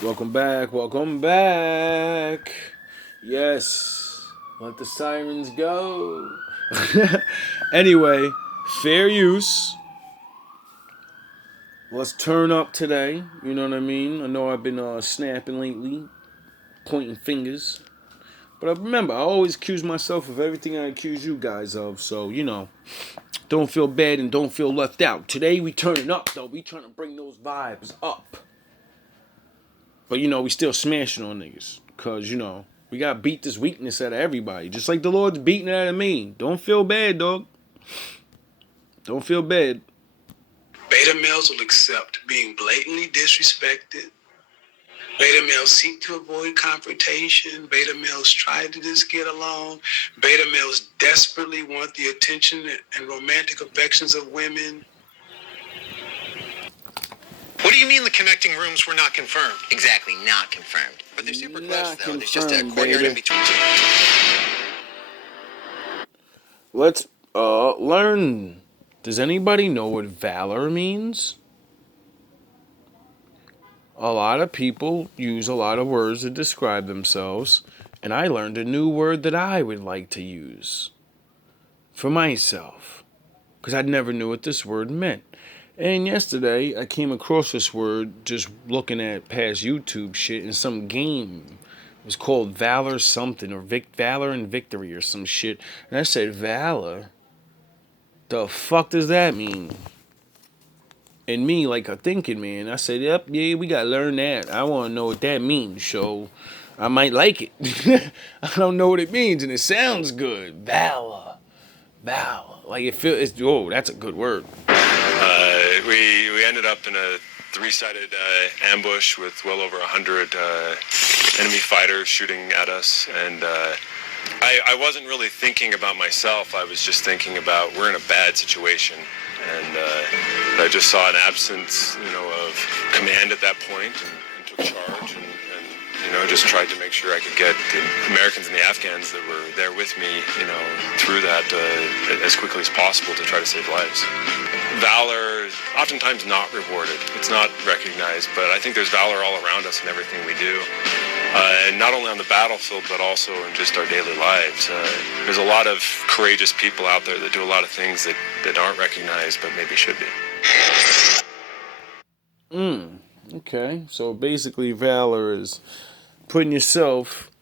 Welcome back, welcome back. Yes, let the sirens go. Anyway, fair use. Let's turn up today. You know what I mean? I know I've been snapping lately, pointing fingers. But I remember, I always accuse myself of everything I accuse you guys of. So, don't feel bad and don't feel left out. Today we turning up, though. We trying to bring those vibes up. But we still smashing on niggas. Cause we gotta beat this weakness out of everybody. Just like the Lord's beating it out of me. Don't feel bad, dog. Don't feel bad. Beta males will accept being blatantly disrespected. Beta males seek to avoid confrontation. Beta males try to just get along. Beta males desperately want the attention and romantic affections of women. What do you mean the connecting rooms were not confirmed? Exactly, not confirmed. But they're super close, though. There's just a confirmed, courtyard in baby. between. Let's learn. Does anybody know what valor means? A lot of people use a lot of words to describe themselves, and I learned a new word that I would like to use for myself, because I never knew what this word meant. And yesterday, I came across this word just looking at past YouTube shit in some game. It was called Valor something, or Valor and Victory, or some shit. And I said, Valor? The fuck does that mean? And me, like a thinking man, I said, yep, yeah, we gotta learn that. I wanna know what that means, so I might like it. I don't know what it means, and it sounds good. Valor. Valor. Like it feels, oh, that's a good word. We ended up in a three-sided ambush with well over 100 enemy fighters shooting at us, and I wasn't really thinking about myself. I was just thinking about we're in a bad situation, and I just saw an absence, of command at that point, and took charge, and just tried to make sure I could get the Americans and the Afghans that were there with me, through that as quickly as possible to try to save lives. Valor is oftentimes not rewarded. It's not recognized, but I think there's valor all around us in everything we do. And not only on the battlefield, but also in just our daily lives. There's a lot of courageous people out there that do a lot of things that aren't recognized, but maybe should be. Okay, so basically valor is putting yourself,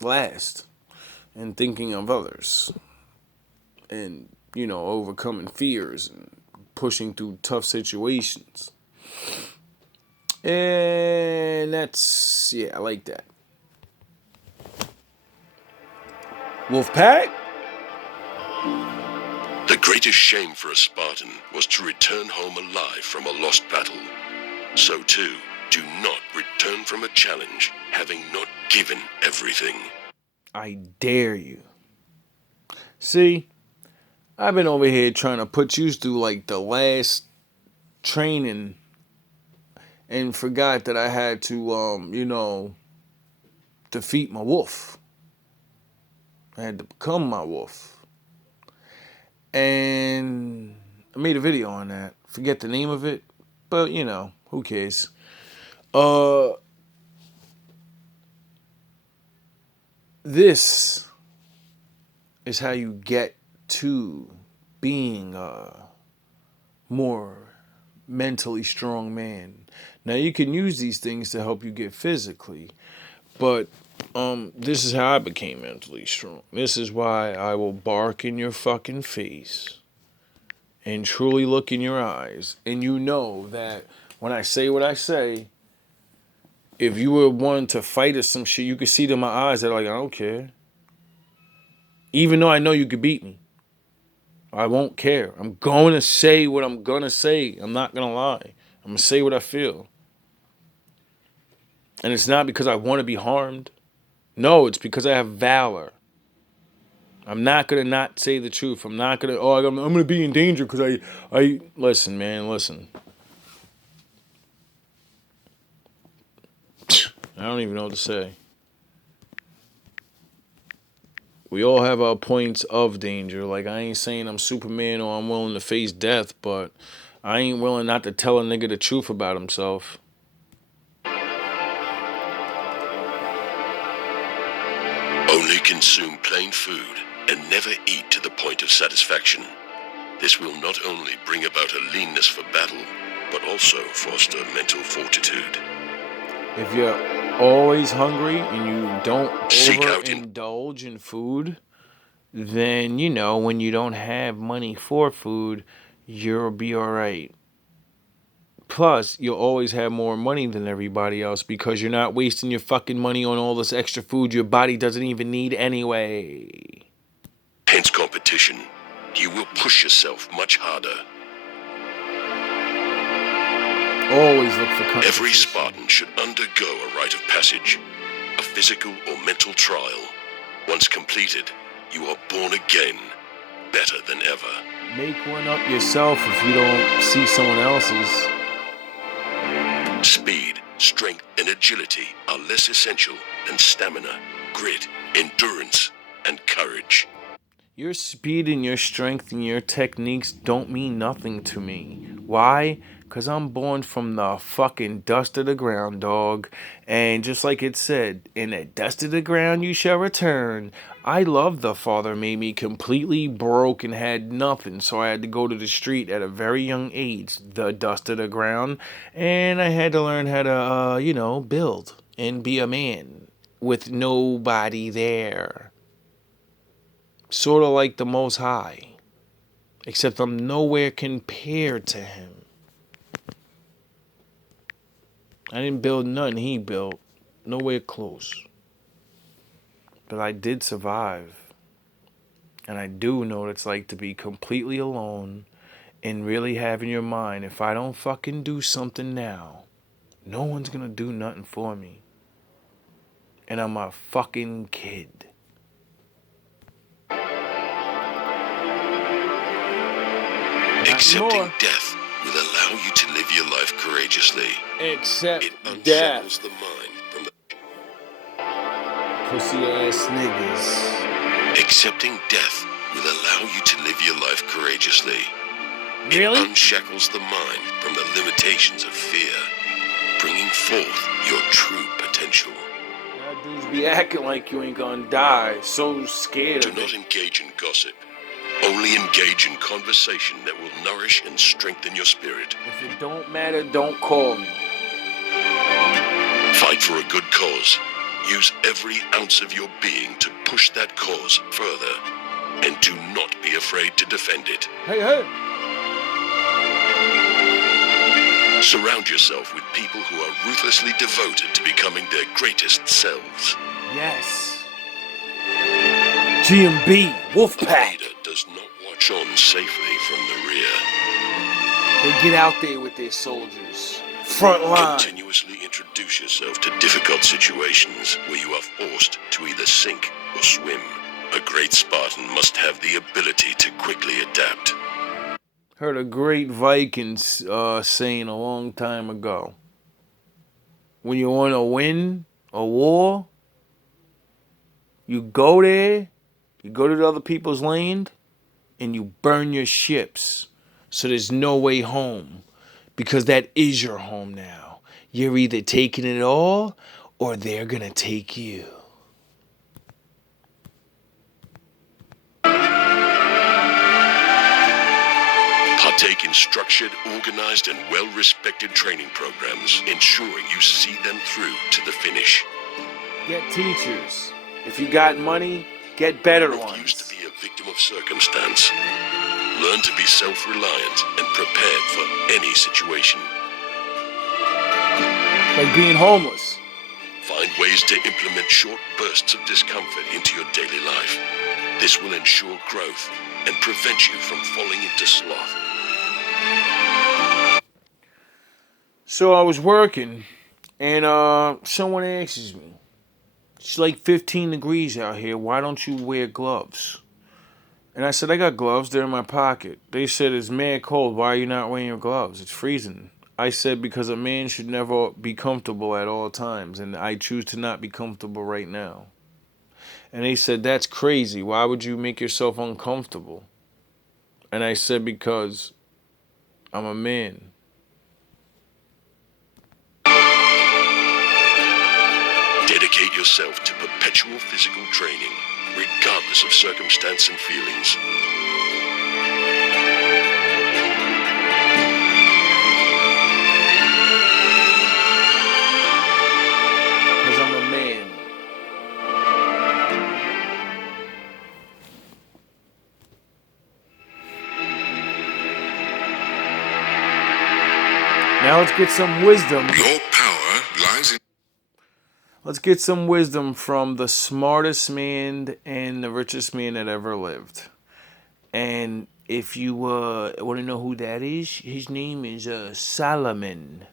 last and thinking of others. And, overcoming fears and pushing through tough situations. And that's, yeah, I like that. Wolfpack? The greatest shame for a Spartan was to return home alive from a lost battle. So too, do not return from a challenge having not given everything. I dare you. See, I've been over here trying to put you through like the last training and forgot that I had to, defeat my wolf. I had to become my wolf. And I made a video on that. Forget the name of it, but who cares? This is how you get to being a more mentally strong man. Now you can use these things to help you get physically, but this is how I became mentally strong. This is why I will bark in your fucking face and truly look in your eyes, and you know that when I say what I say, if you were one to fight or some shit, you could see it in my eyes that like I don't care. Even though I know you could beat me, I won't care. I'm going to say what I'm going to say. I'm not going to lie. I'm going to say what I feel. And it's not because I want to be harmed. No, it's because I have valor. I'm not going to not say the truth. I'm not going to, I'm going to be in danger because listen, man, listen. I don't even know what to say. We all have our points of danger. Like, I ain't saying I'm Superman or I'm willing to face death, but I ain't willing not to tell a nigga the truth about himself. Only consume plain food and never eat to the point of satisfaction. This will not only bring about a leanness for battle, but also foster mental fortitude. If you're always hungry and you don't Seek out overindulge in food, then, you know, when you don't have money for food, you'll be alright. Plus, you'll always have more money than everybody else because you're not wasting your fucking money on all this extra food your body doesn't even need anyway. Hence competition. You will push yourself much harder. Always look for competition. Every Spartan should undergo a rite of passage, a physical or mental trial. Once completed, you are born again, better than ever. Make one up yourself if you don't see someone else's. Speed, strength, and agility are less essential than stamina, grit, endurance, and courage. Your speed and your strength and your techniques don't mean nothing to me. Why? Because I'm born from the fucking dust of the ground, dog. And just like it said, in the dust of the ground you shall return. I love the father made me completely broke and had nothing. So I had to go to the street at a very young age, the dust of the ground. And I had to learn how to, build and be a man with nobody there. Sort of like the Most High. Except I'm nowhere compared to him. I didn't build nothing he built. Nowhere close. But I did survive. And I do know what it's like to be completely alone and really have in your mind, if I don't fucking do something now, no one's gonna do nothing for me. And I'm a fucking kid. Accepting death will allow you to live your life courageously. Accept It death. unshackles the mind from the... Pussy ass niggas. Accepting death will allow you to live your life courageously. Really? It unshackles the mind from the limitations of fear, bringing forth your true potential. Y'all dudes be acting like you ain't gonna die. So scared Do of not it. engage in gossip. Only engage in conversation that will nourish and strengthen your spirit. If it don't matter, don't call me. Fight for a good cause. Use every ounce of your being to push that cause further. And do not be afraid to defend it. Hey. Surround yourself with people who are ruthlessly devoted to becoming their greatest selves. Yes. GMB, A Wolfpack. leader does not watch on safely from the rear. They get out there with their soldiers. Front line. Continuously introduce yourself to difficult situations where you are forced to either sink or swim. A great Spartan must have the ability to quickly adapt. Heard a great Viking saying a long time ago. When you want to win a war, you go there, you go to the other people's land, and you burn your ships. So there's no way home. Because that is your home now. You're either taking it all, or they're gonna take you. Partake in structured, organized, and well-respected training programs, ensuring you see them through to the finish. Get teachers. If you got money, get better Refuse to ones. be a victim of circumstance. Learn to be self-reliant and prepared for any situation. Like being homeless. Find ways to implement short bursts of discomfort into your daily life. This will ensure growth and prevent you from falling into sloth. So I was working, and someone asks me, it's like 15 degrees out here, why don't you wear gloves? And I said, I got gloves, they're in my pocket. They said, it's mad cold, why are you not wearing your gloves? It's freezing. I said, because a man should never be comfortable at all times, and I choose to not be comfortable right now. And they said, that's crazy, why would you make yourself uncomfortable? And I said, because I'm a man. Dedicate yourself to perpetual physical training, regardless of circumstance and feelings. Because I'm a man. Now let's get some wisdom. Your power lies in... Let's get some wisdom from the smartest man and the richest man that ever lived. And if you want to know who that is, his name is Solomon,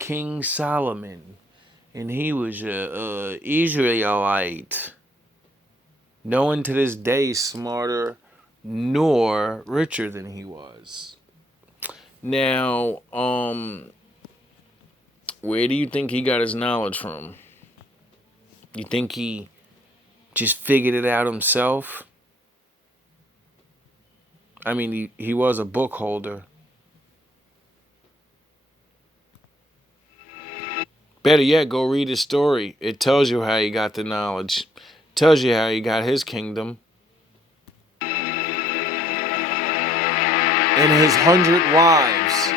King Solomon, and he was a Israelite. No one to this day smarter nor richer than he was. Now, where do you think he got his knowledge from? You think he just figured it out himself? I mean, he was a book holder. Better yet, go read his story. It tells you how he got the knowledge. Tells you how he got his kingdom. And his 100 wives.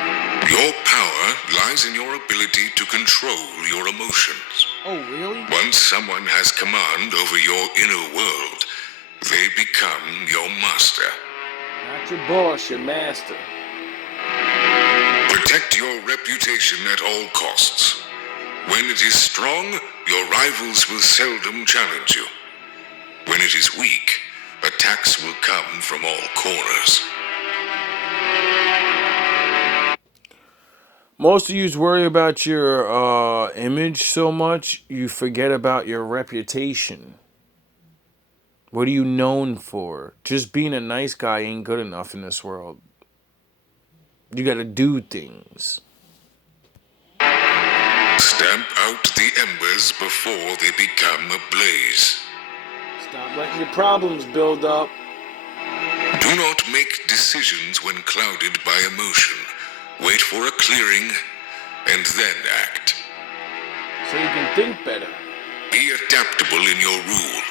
Your power lies in your ability to control your emotions. Oh, really? Once someone has command over your inner world, they become your master. Not your boss, your master. Protect your reputation at all costs. When it is strong, your rivals will seldom challenge you. When it is weak, attacks will come from all corners. Most of you worry about your image so much, you forget about your reputation. What are you known for? Just being a nice guy ain't good enough in this world. You gotta do things. Stamp out the embers before they become a blaze. Stop letting your problems build up. Do not make decisions when clouded by emotion. Wait for a clearing, and then act. So you can think better. Be adaptable in your rule.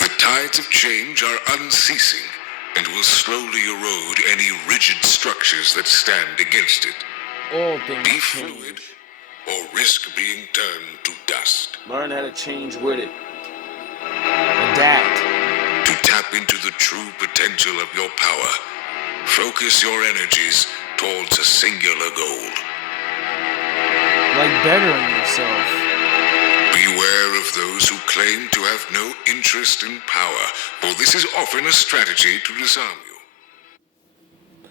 The tides of change are unceasing, and will slowly erode any rigid structures that stand against it. All things Be change. fluid, or risk being turned to dust. Learn how to change with it. Adapt. To tap into the true potential of your power, focus your energies towards a singular goal. Like bettering yourself. Beware of those who claim to have no interest in power, for this is often a strategy to disarm you.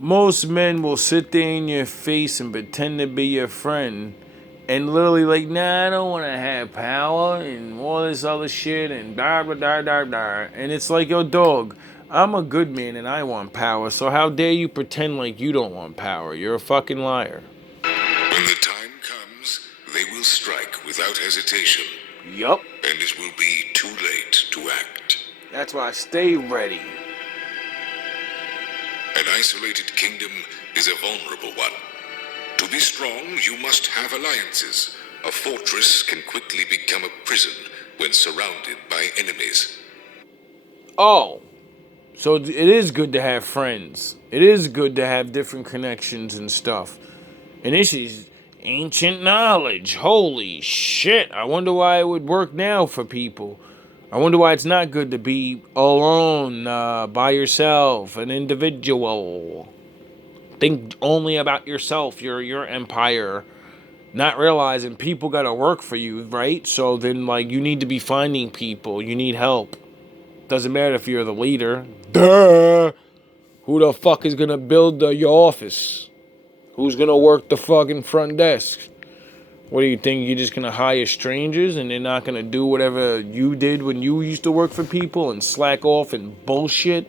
Most men will sit there in your face and pretend to be your friend and literally like, nah, I don't want to have power and all this other shit and blah, blah, blah, blah, blah. And it's like, yo, dog, I'm a good man and I want power, so how dare you pretend like you don't want power? You're a fucking liar. When the time comes, they will strike without hesitation, Yup. and it will be too late to act. That's why I stay ready. An isolated kingdom is a vulnerable one. To be strong, you must have alliances. A fortress can quickly become a prison when surrounded by enemies. Oh, so it is good to have friends. It is good to have different connections and stuff. And this is ancient knowledge. Holy shit. I wonder why it would work now for people. I wonder why it's not good to be alone, by yourself, an individual. Think only about yourself, your empire. Not realizing people gotta work for you, right? So then, like, you need to be finding people. You need help. Doesn't matter if you're the leader. Duh! Who the fuck is gonna build your office? Who's gonna work the fucking front desk? What do you think? You're just gonna hire strangers and they're not gonna do whatever you did when you used to work for people and slack off and bullshit?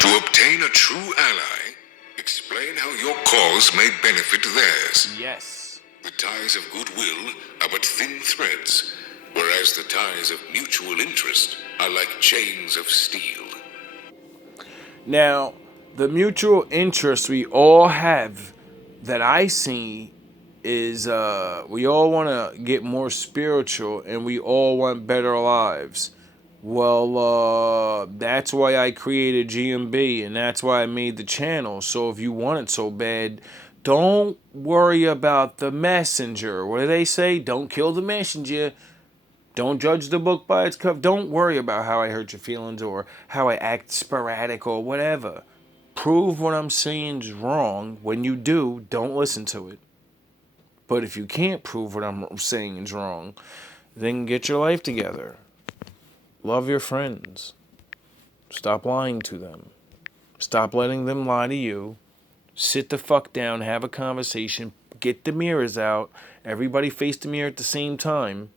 To obtain a true ally, explain how your cause may benefit theirs. Yes. The ties of goodwill are but thin threads, whereas the ties of mutual interest are like chains of steel. Now, the mutual interest we all have that I see is we all want to get more spiritual and we all want better lives. Well, that's why I created GMB and that's why I made the channel. So if you want it so bad, don't worry about the messenger. What do they say? Don't kill the messenger. Don't judge the book by its cover. Don't worry about how I hurt your feelings or how I act sporadic or whatever. Prove what I'm saying is wrong. When you do, don't listen to it. But if you can't prove what I'm saying is wrong, then get your life together. Love your friends. Stop lying to them. Stop letting them lie to you. Sit the fuck down, have a conversation, get the mirrors out. Everybody face the mirror at the same time.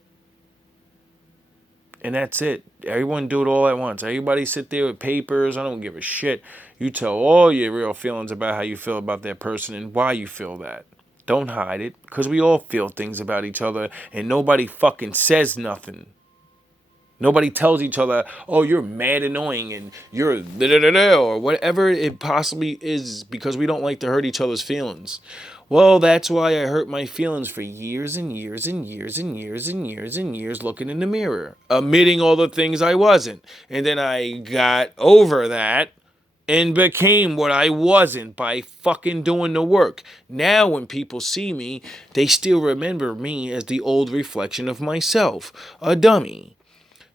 And that's it. Everyone do it all at once. Everybody sit there with papers. I don't give a shit. You tell all your real feelings about how you feel about that person and why you feel that. Don't hide it. Because we all feel things about each other and nobody fucking says nothing. Nobody tells each other, oh, you're mad annoying and you're da-da-da-da, or whatever it possibly is because we don't like to hurt each other's feelings. Well, that's why I hurt my feelings for years and years and years and years and years and years looking in the mirror, admitting all the things I wasn't. And then I got over that and became what I wasn't by fucking doing the work. Now when people see me, they still remember me as the old reflection of myself, a dummy.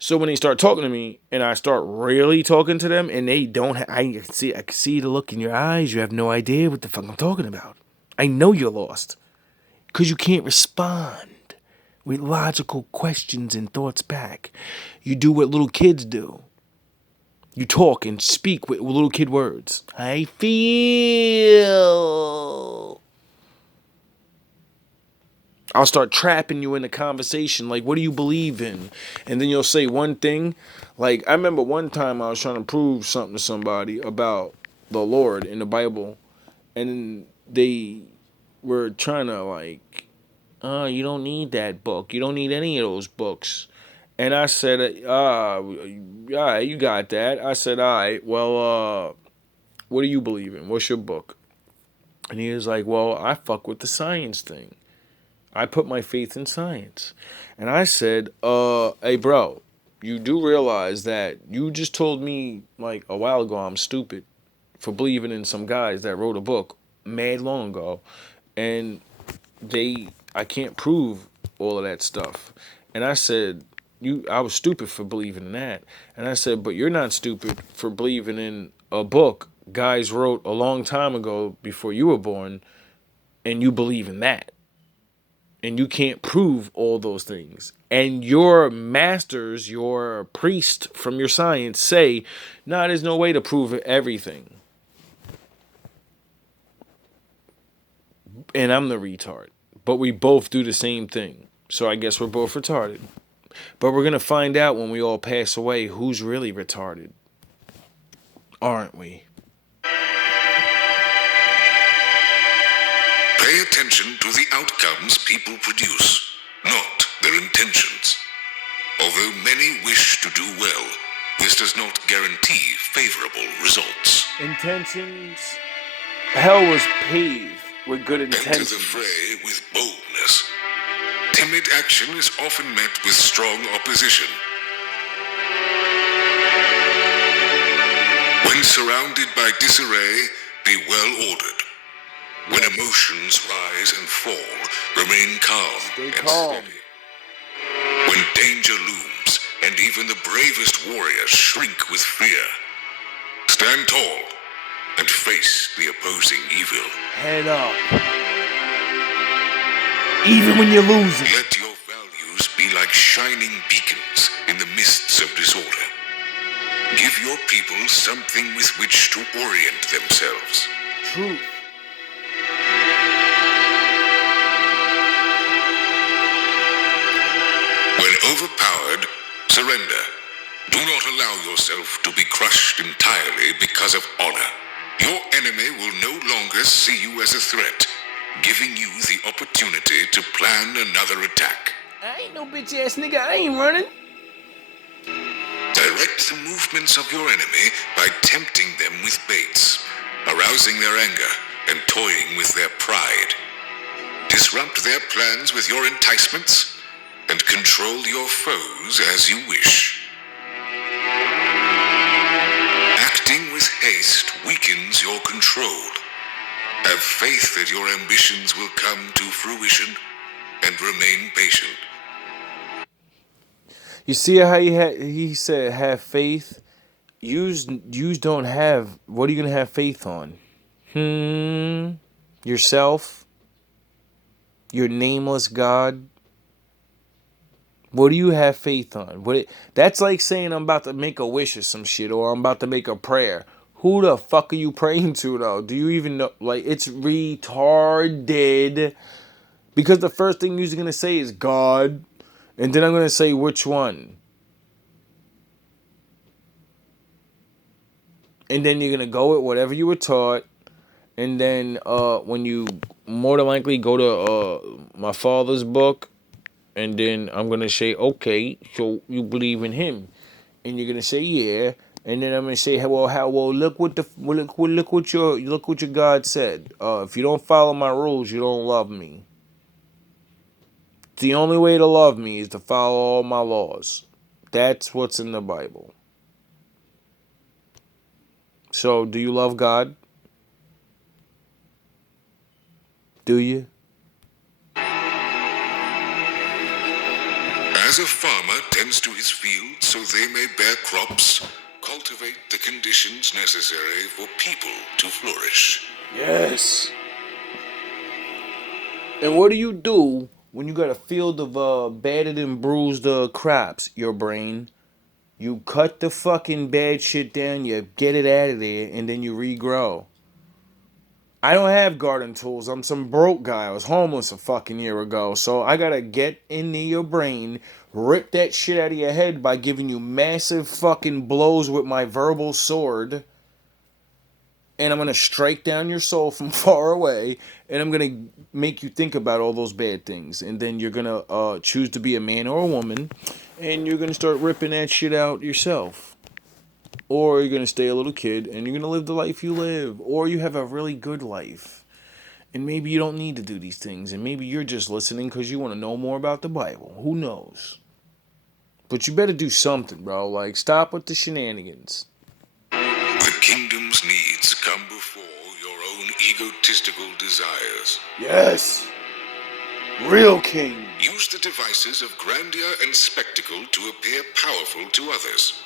So when they start talking to me and I start really talking to them and they don't I can see the look in your eyes. You have no idea what the fuck I'm talking about. I know you're lost because you can't respond with logical questions and thoughts back. You do what little kids do. You talk and speak with little kid words. I feel. I'll start trapping you in a conversation like, what do you believe in? And then you'll say one thing. Like, I remember one time I was trying to prove something to somebody about the Lord in the Bible. And they were trying to like, you don't need that book. You don't need any of those books. And I said, yeah, you got that. I said, all right, well, what do you believe in? What's your book? And he was like, well, I fuck with the science thing. I put my faith in science. And I said, hey, bro, you do realize that you just told me like a while ago I'm stupid for believing in some guys that wrote a book mad long ago. And I can't prove all of that stuff. And I said, I was stupid for believing in that. And I said, but you're not stupid for believing in a book guys wrote a long time ago before you were born, and you believe in that. And you can't prove all those things. And your masters, your priest from your science say, nah, there's no way to prove everything. And I'm the retard. But we both do the same thing. So I guess we're both retarded. But we're going to find out when we all pass away who's really retarded. Aren't we? Pay attention to the outcomes people produce, not their intentions. Although many wish to do well, this does not guarantee favorable results. Intentions. Hell was paved with good intentions. Enter the fray with boldness. Timid action is often met with strong opposition. When surrounded by disarray, be well ordered. When emotions rise and fall, remain calm and steady. When danger looms, and even the bravest warriors shrink with fear, stand tall and face the opposing evil. Head up. Even when you're losing. Let your values be like shining beacons in the mists of disorder. Give your people something with which to orient themselves. Truth. When overpowered, surrender. Do not allow yourself to be crushed entirely because of honor. Your enemy will no longer see you as a threat, giving you the opportunity to plan another attack. I ain't no bitch ass nigga, I ain't running. Direct the movements of your enemy by tempting them with baits, arousing their anger and toying with their pride. Disrupt their plans with your enticements, and control your foes as you wish. Acting with haste weakens your control. Have faith that your ambitions will come to fruition, and remain patient. You see how he said have faith? Yous don't have. What are you gonna have faith on? Yourself? Your nameless God? What do you have faith on? That's like saying I'm about to make a wish or some shit, or I'm about to make a prayer. Who the fuck are you praying to, though? Do you even know? Like, it's retarded. Because the first thing you're gonna say is God, and then I'm gonna say which one. And then you're gonna go with whatever you were taught. And then when you more than likely go to my father's book, and then I'm gonna say, okay, so you believe in him, and you're gonna say, yeah, and then I'm gonna say, well, look what your God said. If you don't follow my rules, you don't love me. The only way to love me is to follow all my laws. That's what's in the Bible. So, do you love God? Do you? As a farmer tends to his fields so they may bear crops, cultivate the conditions necessary for people to flourish. Yes. And what do you do when you got a field of battered and bruised crops, your brain? You cut the fucking bad shit down, you get it out of there, and then you regrow. I don't have garden tools. I'm some broke guy. I was homeless a fucking year ago. So I gotta get into your brain, rip that shit out of your head by giving you massive fucking blows with my verbal sword. And I'm gonna strike down your soul from far away. And I'm gonna make you think about all those bad things. And then you're gonna choose to be a man or a woman. And you're gonna start ripping that shit out yourself. Or you're going to stay a little kid and you're going to live the life you live. Or you have a really good life. And maybe you don't need to do these things. And maybe you're just listening because you want to know more about the Bible. Who knows? But you better do something, bro. Like, stop with the shenanigans. The kingdom's needs come before your own egotistical desires. Yes. Real king. Use the devices of grandeur and spectacle to appear powerful to others.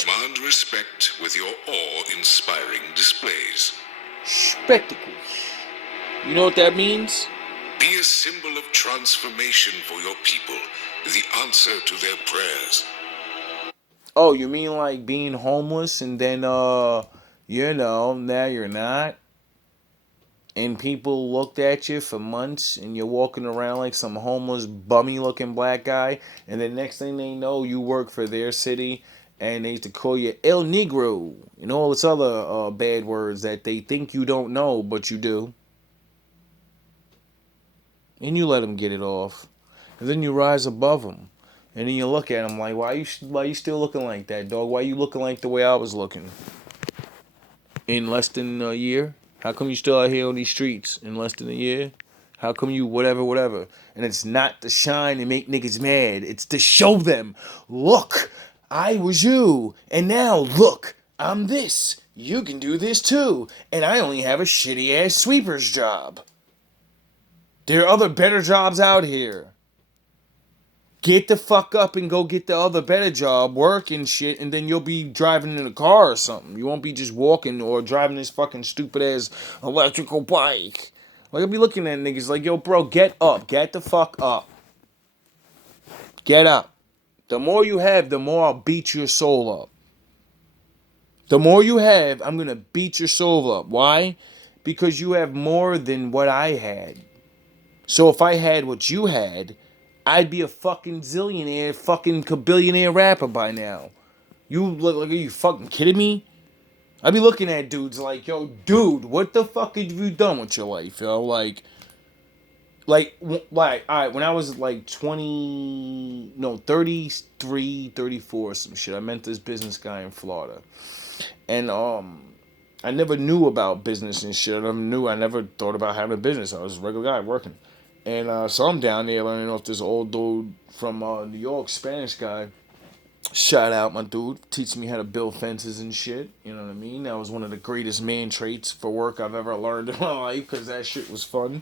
Command respect with your awe-inspiring displays. Spectacles. You know what that means? Be a symbol of transformation for your people, the answer to their prayers. Oh, you mean like being homeless and then, now you're not? And people looked at you for months and you're walking around like some homeless, bummy looking black guy. And the next thing they know, you work for their city and they used to call you El Negro and all this other bad words that they think you don't know, but you do. And you let them get it off. And then you rise above them. And then you look at them like, why you still looking like that, dog? Why you looking like the way I was looking? In less than a year? How come you still out here on these streets in less than a year? How come you whatever? And it's not to shine and make niggas mad. It's to show them, look, I was you. And now, look, I'm this. You can do this too. And I only have a shitty ass sweeper's job. There are other better jobs out here. Get the fuck up and go get the other better job, work and shit, and then you'll be driving in a car or something. You won't be just walking or driving this fucking stupid ass electrical bike. Like, I'll be looking at niggas like, yo, bro, get up. Get the fuck up. Get up. The more you have, the more I'll beat your soul up. The more you have, I'm gonna beat your soul up. Why? Because you have more than what I had. So if I had what you had, I'd be a fucking zillionaire, fucking kabillionaire rapper by now. You look like, are you fucking kidding me? I'd be looking at dudes like, yo, dude, what the fuck have you done with your life, yo? Alright, when I was like 33, 34, some shit, I met this business guy in Florida. And, I never knew about business and shit. I never thought about having a business. I was a regular guy working. And so I'm down there learning off this old dude from New York, Spanish guy. Shout out my dude, teaching me how to build fences and shit. You know what I mean? That was one of the greatest man traits for work I've ever learned in my life because that shit was fun.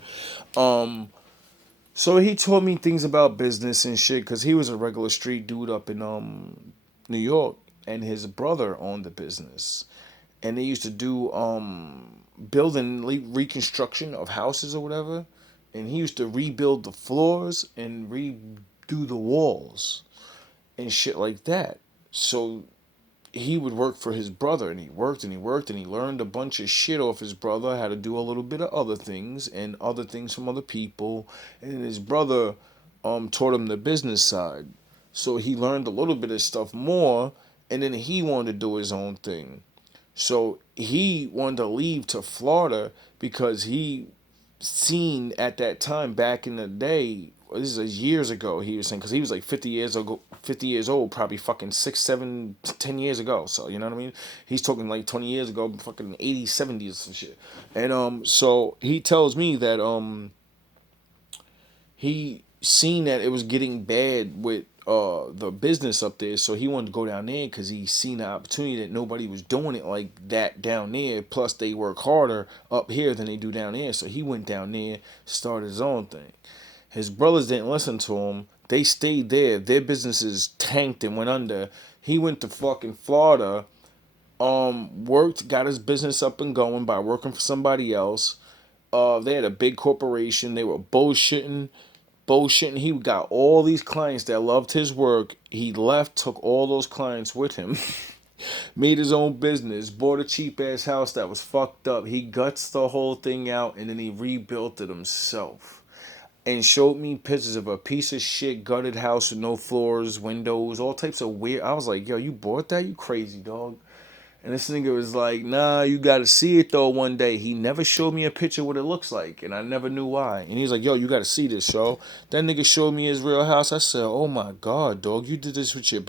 So he taught me things about business and shit because he was a regular street dude up in New York, and his brother owned the business, and they used to do building reconstruction of houses or whatever, and he used to rebuild the floors and redo the walls and shit like that. So he would work for his brother, and he worked and he worked and he learned a bunch of shit off his brother, how to do a little bit of other things and other things from other people. And then his brother taught him the business side. So he learned a little bit of stuff more, and then he wanted to do his own thing. So he wanted to leave to Florida because he seen at that time back in the day. This is years ago. He was saying because he was like 50 years old, probably fucking 6, 7, 10 years ago. So you know what I mean. He's talking like 20 years ago, fucking 80s, 70s and shit. And so he tells me that he seen that it was getting bad with the business up there, so he wanted to go down there because he seen the opportunity that nobody was doing it like that down there. Plus, they work harder up here than they do down there, so he went down there, started his own thing. His brothers didn't listen to him. They stayed there. Their businesses tanked and went under. He went to fucking Florida, worked, got his business up and going by working for somebody else. They had a big corporation. They were bullshitting. He got all these clients that loved his work. He left, took all those clients with him, made his own business, bought a cheap ass house that was fucked up. He guts the whole thing out and then he rebuilt it himself. And showed me pictures of a piece of shit gutted house with no floors, windows, all types of weird. I was like, yo, you bought that? You crazy, dog. And this nigga was like, nah, you gotta see it though one day. He never showed me a picture of what it looks like, and I never knew why. And he's like, yo, you gotta see this, show. That nigga showed me his real house. I said, oh my god, dog, you did this with your